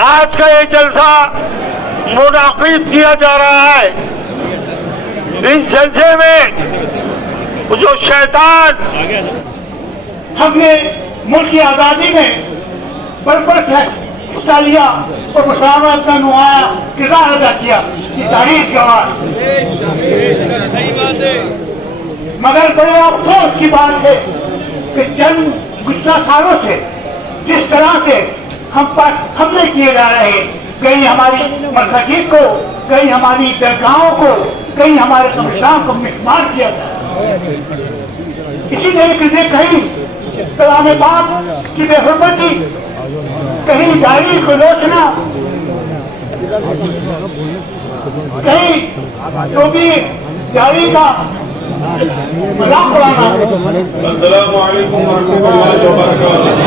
आज का ये जलसा मुनाकिद किया जा रहा है। इस जलसे में जो शैतान हमने मुल्क की आजादी में बरबर हिस्सा लिया और मुशावरत का नुमाया किरदार अदा किया, की तारीफ गवाह। मगर बड़े अफसोस की बात है कि चंद गुज़श्ता सालों से जिस तरह से हम पर हमले किए जा रहे हैं, कहीं हमारी मस्जिद को, कहीं हमारी दरगाहों को, कहीं हमारे कब्रिस्तान को मिसमार किया जा रहा है। इसी तरीके से कहीं कलाम पाक की बेहुरमती, कहीं जारी को लोचना, कहीं जो भी जारी का मजाक उड़ाना। अस्सलामु अलैकुम वरहमतुल्लाहि वबरकातुहू।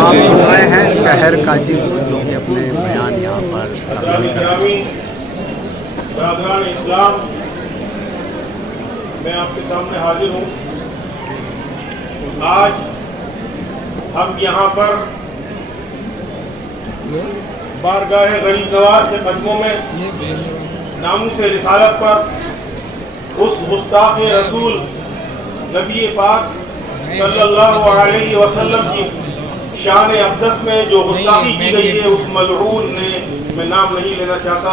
आप सुन रहे हैं शहर गाजीपुर जो कि अपने बयान यहाँ पर इस्लाम मैं आपके सामने हाजिर हूँ। आज हम यहाँ पर बारगाह गरीब नवाज के कदमों में नामूस रिसालत पर उस गुस्ताख रसूल नबी पाक सल्लल्लाहु अलैहि वसल्लम की शान अक़दस में जो गुस्ताखी की गई है, उस मलऊन ने, मैं नाम नहीं लेना चाहता,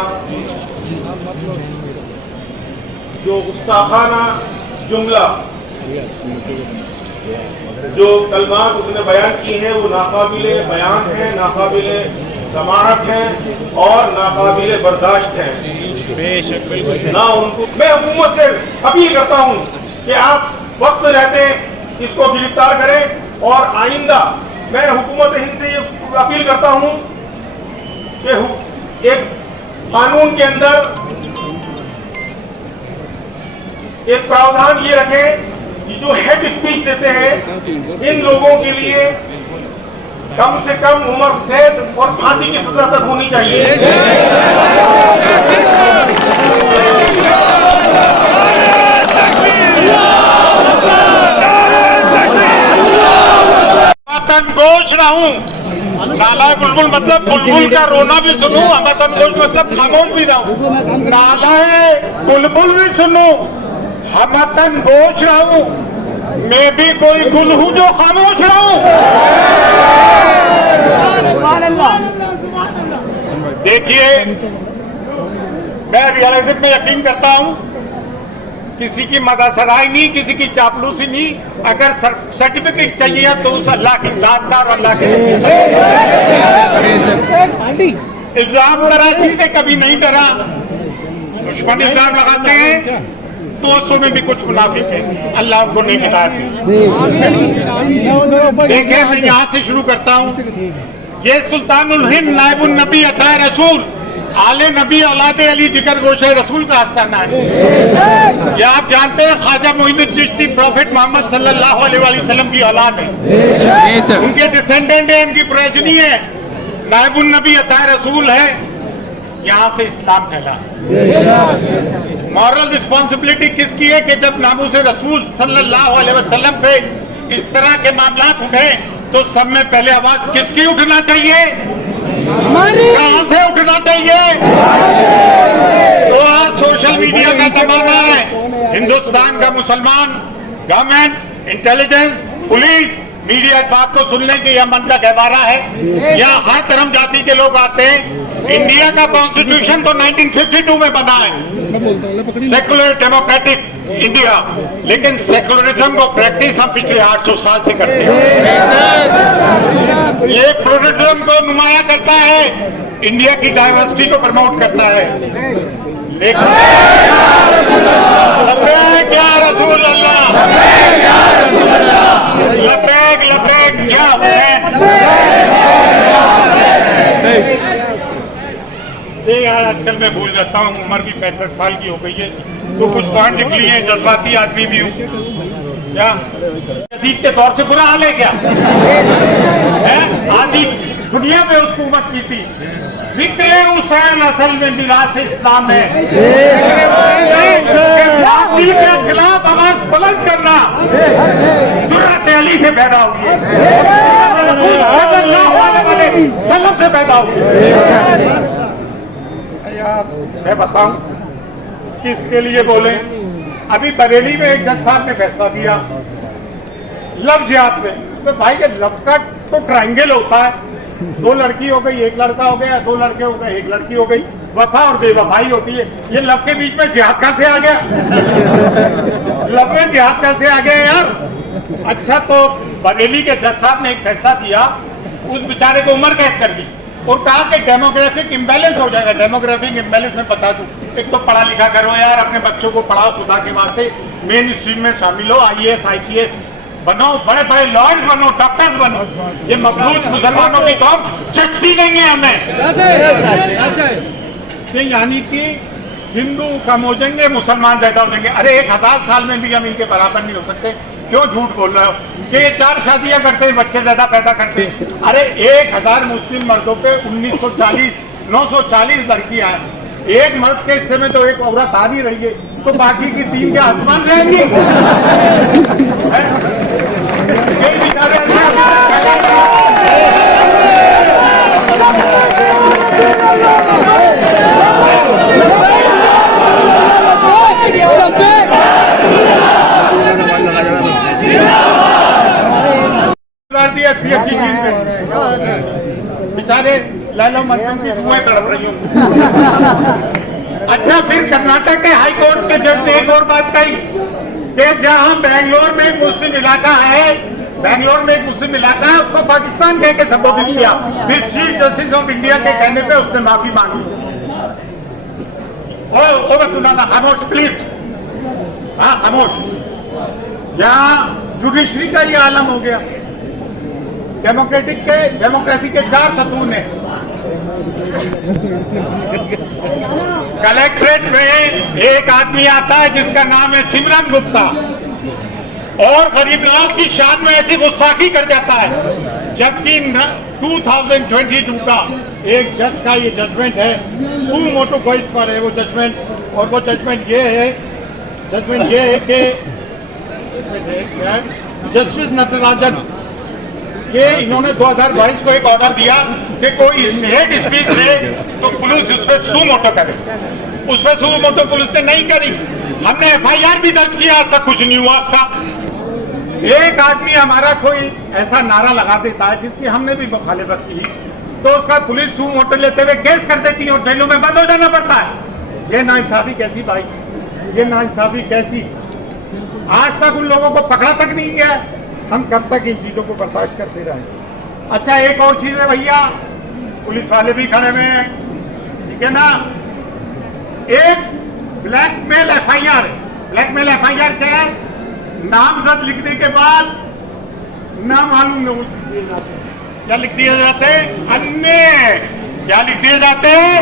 जो गुस्ताखाना जुमला, जो कलमात उसने बयान की है, वो नाकाबिले बयान है, नाकाबिले समाअत है और नाकाबिले बर्दाश्त है। ना उनको मैं हुकूमत से अपील करता हूँ कि आप वक्त रहते इसको गिरफ्तार करें और आइंदा मैं हुकूमत हिंद से ये अपील करता हूँ कि एक कानून के अंदर एक प्रावधान ये रखें कि जो हेड स्पीच देते हैं इन लोगों के लिए कम से कम उम्र कैद और फांसी की सजा तक होनी चाहिए। गोश ना हूँ, नाला बुलबुल मतलब बुलबुल का रोना भी सुनूं, हमतन गोश मतलब खामोश भी ना हूँ। नाला बुलबुल भी सुनूं, हमतन गोश ना हूँ, मैं भी कोई गुल हूँ जो खामोश ना हूँ। देखिए, मैं रियलिज्म में यकीन करता हूँ, किसी की मदासराई नहीं, किसी की चापलूसी नहीं। अगर सर्टिफिकेट चाहिए तो उस अल्लाह की जात का और अल्लाह के इल्जाम तराशी से कभी नहीं डरा। दुश्मन इल्जाम लगाते हैं दोस्तों में भी कुछ मुनाफिक है, अल्लाह उनको नहीं मिलाते। देखिए, मैं यहाँ से शुरू करता हूँ। ये सुल्तानुल हिंद नायबुन नबी अता रसूल आले नबी औलादे अली जिगर गोशे रसूल का आस्थाना है। ये आप जानते हैं, ख्वाजा मोइनुद्दीन चिश्ती प्रॉफिट मोहम्मद सल्लल्लाहु अलैहि वसल्लम की औलाद है, उनके डिसेंडेंट है, उनकी प्रोजनी है, नायबुन नबी अता रसूल है। यहाँ से इस्लाम फैला। मॉरल रिस्पॉन्सिबिलिटी किसकी है कि जब नामूस रसूल सल्लल्लाहु अलैहि वसल्लम पे इस तरह के मामलात उठे तो सब में पहले आवाज किसकी उठना चाहिए? कहां से उठना चाहिए? तो आज सोशल मीडिया का जमाना है। हिंदुस्तान का मुसलमान गवर्नमेंट, इंटेलिजेंस, पुलिस, मीडिया इस बात को सुनने के यह मन का गहवारा है। यहाँ हर धर्म जाति के लोग आते हैं। इंडिया का कॉन्स्टिट्यूशन तो 1952 में बना है, सेकुलर डेमोक्रेटिक इंडिया, लेकिन सेकुलरिज्म को प्रैक्टिस हम पिछले 800 साल से करते हैं। ये प्लूरलिज्म को नुमाया करता है इंडिया की डाइवर्सिटी को प्रमोट करता है, लेकिन लबैक या रसूल अल्लाह, लबैक लबैक क्या हुसैन। ये यार आजकल मैं भूल जाता हूँ, उम्र भी 65 साल की हो गई है, तो कुछ पॉइंट लिख लिए हैं, जज्बाती आदमी भी हूँ क्या। अजीत के दौर से बुरा हाल है क्या है? आदि दुनिया में उसको हुकूमत की थी। जिक्र हुसैन असल में मिरास इस्लाम है। बातिल के खिलाफ आवाज बुलंद करना जुर्रत अली से पैदा हुई है, सल्लम से पैदा हुई है। यार मैं बताऊं किसके लिए बोले। अभी बरेली में एक जज साहब ने फैसला दिया लव जिहाद पे, तो भाई के लव का तो ट्रायंगल होता है, 2 लड़की हो गई, 1 लड़का हो गया, 2 लड़के हो गए, 1 लड़की हो गई, वफा और बेवफाई होती है। ये लव के बीच में जिहाद कैसे आ गया? लव में जिहाद कैसे आ गया यार? अच्छा, तो बरेली के जज साहब ने एक फैसला दिया, उस बेचारे को उम्र कैद कर दी और कहा कि डेमोग्राफिक इम्बैलेंस हो जाएगा। डेमोग्राफिक इम्बैलेंस में बता दूं, एक तो पढ़ा लिखा करो यार, अपने बच्चों को पढ़ाओ, खुदा के वास्ते मेन स्ट्रीम में शामिल हो, IAS IPS बनो, बड़े बड़े लॉयर्स बनो, डॉक्टर्स बनो। ये मफलूज मुसलमानों की कौम चटती नहीं है हमें। यानी कि हिंदू कम हो जाएंगे, मुसलमान ज्यादा हो जाएंगे। अरे 1000 साल में भी हम इनके बराबर नहीं हो सकते। क्यों झूठ बोल रहे हो कि ये 4 शादियां करते हैं, बच्चे ज्यादा पैदा करते हैं? अरे 1000 मुस्लिम मर्दों पे 940 लड़कियां हैं। एक मर्द के हिस्से में तो एक औरत आ नहीं रही है, तो बाकी की 3 के आसमान रहेंगी। अच्छी चीज में बेचारे लालो मजनू की कुएं तड़प रही हूँ। अच्छा, फिर कर्नाटक के हाई कोर्ट के जज ने एक और बात कही कि जहां बेंगलोर में एक मुस्लिम इलाका है, उसको पाकिस्तान कह के संबोधित किया। फिर चीफ जस्टिस ऑफ इंडिया के कहने पे उसने माफी मांगी। खामोश प्लीज, हाँ खामोश। यहाँ जुडिशरी का ये आलम हो गया। डेमोक्रेसी के 4 सतून हैं। कलेक्ट्रेट में एक आदमी आता है जिसका नाम है सिमरन गुप्ता, और गरीबलाल की शान में ऐसी गुस्ताखी कर जाता है, जबकि 2022 का एक जज का ये जजमेंट है, सू मोटो कोइस पर है वो जजमेंट। और वो जजमेंट ये है कि जस्टिस नटराजन कि इन्होंने 2022 को एक ऑर्डर दिया कि कोई हेट स्पीच दे तो पुलिस उस पर सू मोटो करे। उस पर सू मोटो पुलिस ने नहीं करी। हमने FIR भी दर्ज किया, आज तक कुछ नहीं हुआ उसका। एक आदमी हमारा कोई ऐसा नारा लगा देता है जिसकी हमने भी मुखालिफत की, तो उसका पुलिस सू मोटो लेते हुए केस कर देती है और जेलों में बंद हो जाना पड़ता है। ये नाइंसाफी कैसी भाई, ये नाइंसाफी कैसी? आज तक उन लोगों को पकड़ा तक नहीं गया। हम कब तक इन चीजों को बर्दाश्त करते रहे? अच्छा, एक और चीज है भैया, पुलिस वाले भी खड़े हुए हैं, ठीक है ना। एक ब्लैकमेल FIR क्या है? नामजद लिखने के बाद ना मालूम लोग क्या लिख दिए जाते हैं? अन्य। क्या लिख दिए जाते हैं?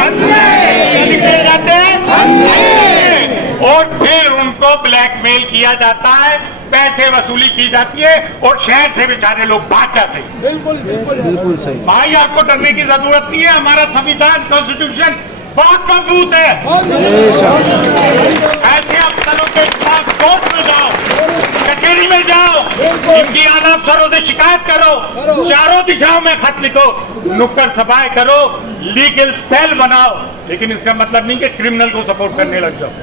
अन्य। क्या लिख दिए जाते हैं? अन्य। और फिर उनको ब्लैकमेल किया जाता है, पैसे वसूली की जाती है और शहर से बेचारे लोग भाग जाते हैं। बिल्कुल सही भाई, आपको डरने की जरूरत नहीं है। हमारा संविधान, कॉन्स्टिट्यूशन बहुत मजबूत है। ऐसे अफसरों के खिलाफ कोर्ट में जाओ, कचहरी में जाओ, इनकी आला अफसरों से शिकायत करो, चारों दिशाओं में खत लिखो, नुक्कड़ सभाएं करो, लीगल सेल बनाओ। लेकिन इसका मतलब नहीं कि क्रिमिनल को सपोर्ट करने लग जाओ।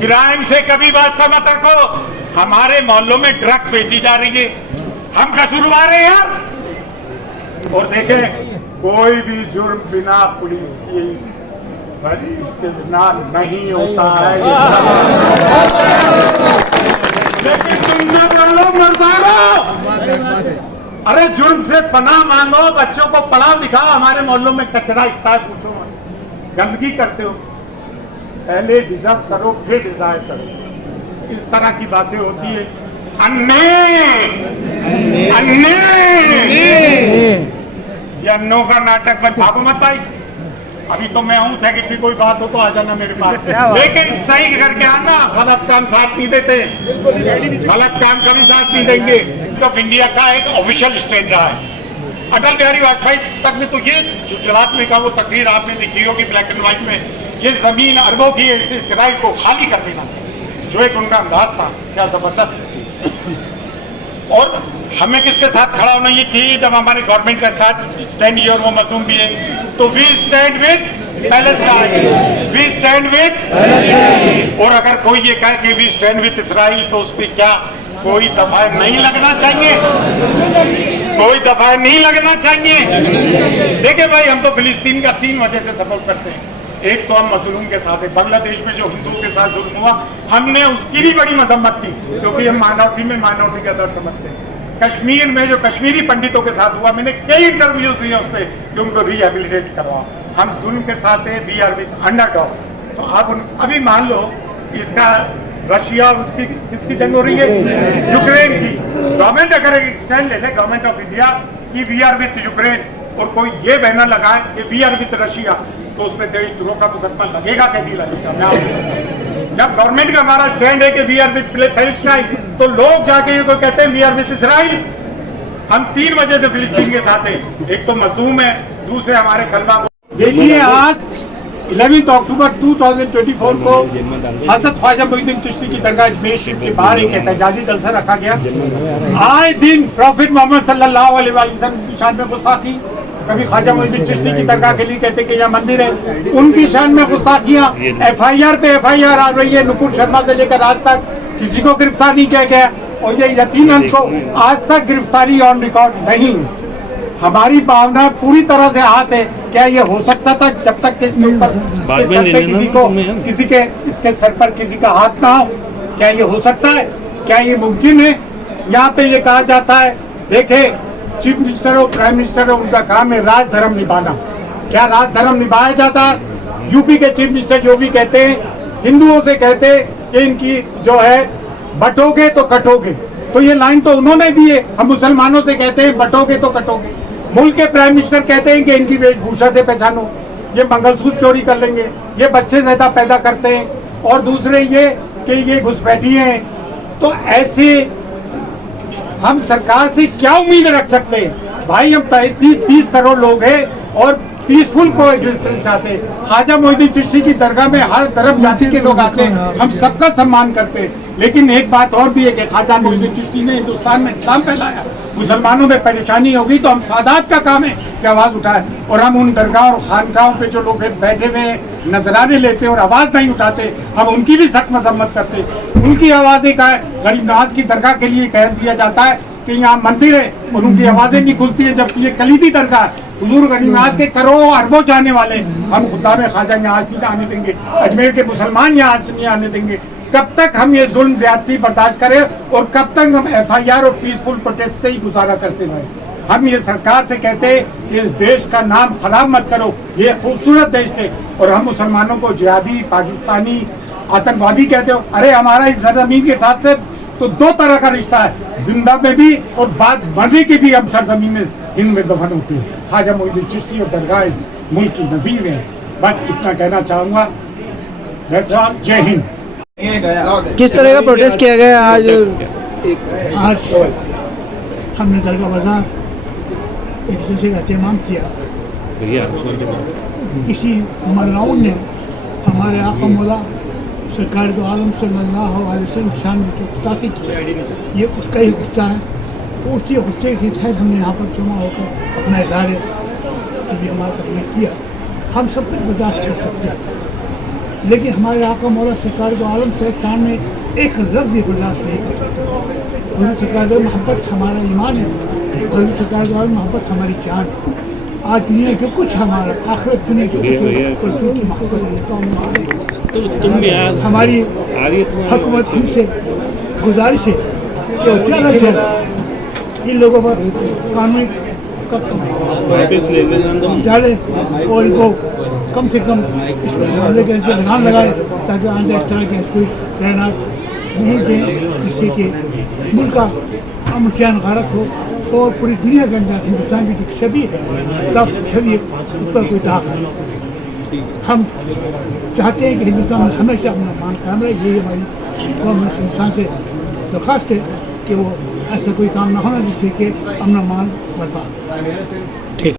क्राइम से कभी वास्ता मत रखो। हमारे मोहल्लों में ड्रग्स बेची जा रही है, हम कसूरवार हैं यार। और देखें, कोई भी जुर्म बिना पुलिस की के बिना नहीं होता है। लेकिन तुम जो कर लो मरदारो, अरे जुर्म से पनाह मांगो, बच्चों को पढ़ाओ दिखाओ। हमारे मोहल्लों में कचरा इतना है, पूछो मत। गंदगी करते हो, पहले डिजर्व करो फिर डिजायर करो। इस तरह की बातें होती है। अन्ने ये अन्नों का नाटक मत भागो मत भाई। अभी तो मैं हूं सेक्रेटरी, कोई बात हो तो आ जाना मेरे पास, लेकिन सही करके आना। गलत काम साथ नहीं देते, गलत काम कभी साथ नहीं देंगे। तो इंडिया का एक ऑफिशियल स्टैंड रहा है। अटल बिहारी वाजपेयी तक में तो ये गुजरात में का वो तकरीर आपने देखी होगी ब्लैक एंड व्हाइट में, ये जमीन अरबों की ऐसे इसराइल को खाली कर देना, जो एक उनका अंदाज था, क्या जबरदस्त। और हमें किसके साथ खड़ा होना ये चाहिए जब हमारे गवर्नमेंट का साथ स्टैंड ये और वो मजलूम भी है, तो we stand with Palestine, we stand with. और अगर कोई ये कहे कि वी स्टैंड विद इसराइल, तो उस पर क्या कोई दफा नहीं लगना चाहिए? कोई दफा नहीं लगना चाहिए। देखिए भाई, हम तो फिलिस्तीन का 3 वजह से सपोर्ट करते हैं। एक तो हम मजलूम के साथ है, बांग्लादेश में जो हिंदुओं के साथ जुल्म हुआ हमने उसकी भी बड़ी मजम्मत की, क्योंकि हम माइनॉरिटी में माइनॉरिटी का दर्द समझते हैं। कश्मीर में जो कश्मीरी पंडितों के साथ हुआ, मैंने कई इंटरव्यूज दिए उस पर कि उनको रिहेबिलिटेट करवाओ। हम जुल्म के साथ है, वी आर विद अंडरडॉग। तो आप अभी मान लो इसका रशिया और उसकी किसकी जंग हो रही है? यूक्रेन की। गवर्नमेंट अगर एक स्टैंड ले ले, गवर्नमेंट ऑफ इंडिया की वी आर विद यूक्रेन, और कोई ये बैनर लगाए कि वी आर विद रशिया, तो उसमें देशद्रोह का मुकदमा लगेगा कि नहीं लगेगा? जब गवर्नमेंट का हमारा स्टैंड है कि वी आर विद पैलेस्टाइन, तो लोग जाके ये तो कहते हैं वी आर विद इसराइल। हम 3 वजह से फिलिस्तीन के साथ हैं। एक तो मजलूम है, दूसरे हमारे कलमा। देखिए, आज 11 अक्टूबर 2024 को हजरत ख्वाजा मोइनुद्दीन चिश्ती की दरगाह अजमेर शरीफ के बाहर एक एहतजाजी जलसा रखा गया। आए दिन प्रॉफिट मोहम्मद सल्लल्लाहु अलैहि वसल्लम की शान में गुस्ताखी, कभी ख्वाजा मोइनुद्दीन चिश्ती की दरगाह के लिए कहते कि यहाँ मंदिर है, उनकी शान में गुस्ताखियां। FIR पे FIR आ रही है, नुपुर शर्मा से लेकर आज तक किसी को गिरफ्तार नहीं किया गया, और ये यकीनन को आज तक गिरफ्तारी ऑन रिकॉर्ड नहीं। हमारी भावना पूरी तरह से हाथ है। क्या ये हो सकता था जब तक कि इसके ऊपर किसी के इसके सर पर किसी का हाथ ना हो? क्या ये हो सकता है? क्या ये मुमकिन है? यहाँ पे ये कहा जाता है, देखे चीफ मिनिस्टर हो, प्राइम मिनिस्टर हो, उनका काम है राज धर्म निभाना। क्या राज धर्म निभाया जाता? यूपी के चीफ मिनिस्टर जो भी कहते हैं, हिंदुओं से कहते हैं कि इनकी जो है बटोगे तो कटोगे, तो ये लाइन तो उन्होंने दी है। हम मुसलमानों से कहते हैं बटोगे तो कटोगे। मुल्क के प्राइम मिनिस्टर कहते हैं कि इनकी वेशभूषा से पहचानो, ये मंगलसूत्र चोरी कर लेंगे, ये बच्चे ज्यादा पैदा करते हैं, और दूसरे ये कि ये घुसपैठिए हैं। तो ऐसे हम सरकार से क्या उम्मीद रख सकते हैं? भाई, हम 30 करोड़ लोग हैं और पीसफुल को एग्जिस्टेंस चाहते हैं। ख्वाजा मोइनुद्दीन चिश्ती की दरगाह में हर धर्म जाति के लोग आते हैं, हम सबका सम्मान करते हैं। लेकिन एक बात और भी है कि ख्वाजा मोइनुद्दीन चिश्ती ने हिंदुस्तान में इस्लाम फैलाया। मुसलमानों में परेशानी होगी तो हम सादात का काम है कि आवाज उठाए, और हम उन दरगाह और खानकाहों पे जो लोग बैठे हुए नजराने लेते और आवाज नहीं उठाते, हम उनकी भी सख्त मजम्मत करते। उनकी आवाजें का गरीब नवाज की दरगाह के लिए कह दिया जाता है कि यहाँ मंदिर है और उनकी आवाजें नहीं खुलती है, जबकि ये कलीदी दरगाह है। हुजूर गरीब नवाज के करोड़ों अरबों चाहने वाले, हम खुदा में ख्वाजा यहाँ आज नहीं आने देंगे, अजमेर के मुसलमान यहाँ आज नहीं आने देंगे। कब तक हम ये जुल्म ज्यादती बर्दाश्त करें और कब तक हम FIR और पीसफुल प्रोटेस्ट से ही गुजारा करते रहे? हम ये सरकार से कहते हैं कि इस देश का नाम खराब मत करो, ये खूबसूरत देश थे, और हम मुसलमानों को जिहादी, पाकिस्तानी, आतंकवादी कहते हो। अरे हमारा इस सरजमीन के साथ से तो 2 तरह का रिश्ता है, जिंदा में भी और बाद मरने की भी हम सरजमीन में हिंद में दफन होते हैं। ख्वाजा मोइनुद्दीन चिश्ती और दरगाह इस मुल्क की नजीर है। बस इतना कहना चाहूँगा। जय हिंद। किस तरह का प्रोटेस्ट किया गया आज? हमने दरगाह बाजार एक दूसरे का एहतमाम किया। किसी मल्लाओं ने हमारे आका मौला सरकार दो आलम सल्लल्लाहु अलैहि वसल्लम की शान में जो गुस्ताखी की, ये उसका ही गुस्सा है। उसी गुस्से के तहत हमने यहाँ पर जमा होकर अपना इजहार कि हमारा हमने किया। हम सब कुछ बर्दाश्त कर सकते हैं, लेकिन हमारे आका मौला सरकार दो आलम से शान में एक लफ्ज़ भी बर्दाश्त नहीं कर सकते। और सरकार दो मोहब्बत हमारा ईमान है, और सरकार दो मोहब्बत हमारी जान है। आज दुनिया जो कुछ हमारा आखिरत दुनिया जो कुछ हमारी हुकूमत हमसे गुजारिश है कि ज़्यादा जल्द इन लोगों पर कानूनी डाले और इनको कम से कम इस मामले के अंदर लगाम लगाए ताकि आगे इस तरह के कोई रहना नहीं दें, जिससे कि मुल्क का अमन चैन गारत हो और पूरी दुनिया के अंदर हिंदुस्तान की जो छवि है, साफ छवि, उस पर कोई दाग है। हम चाहते हैं कि हिंदुस्तान में हमेशा अपना मान कायम रहे। यही हमारी गवर्नमेंट हिंदुस्तान से दरख्वास्त है कि वो ऐसा कोई काम ना होना जिससे कि अपना मान बर्बाद। ठीक।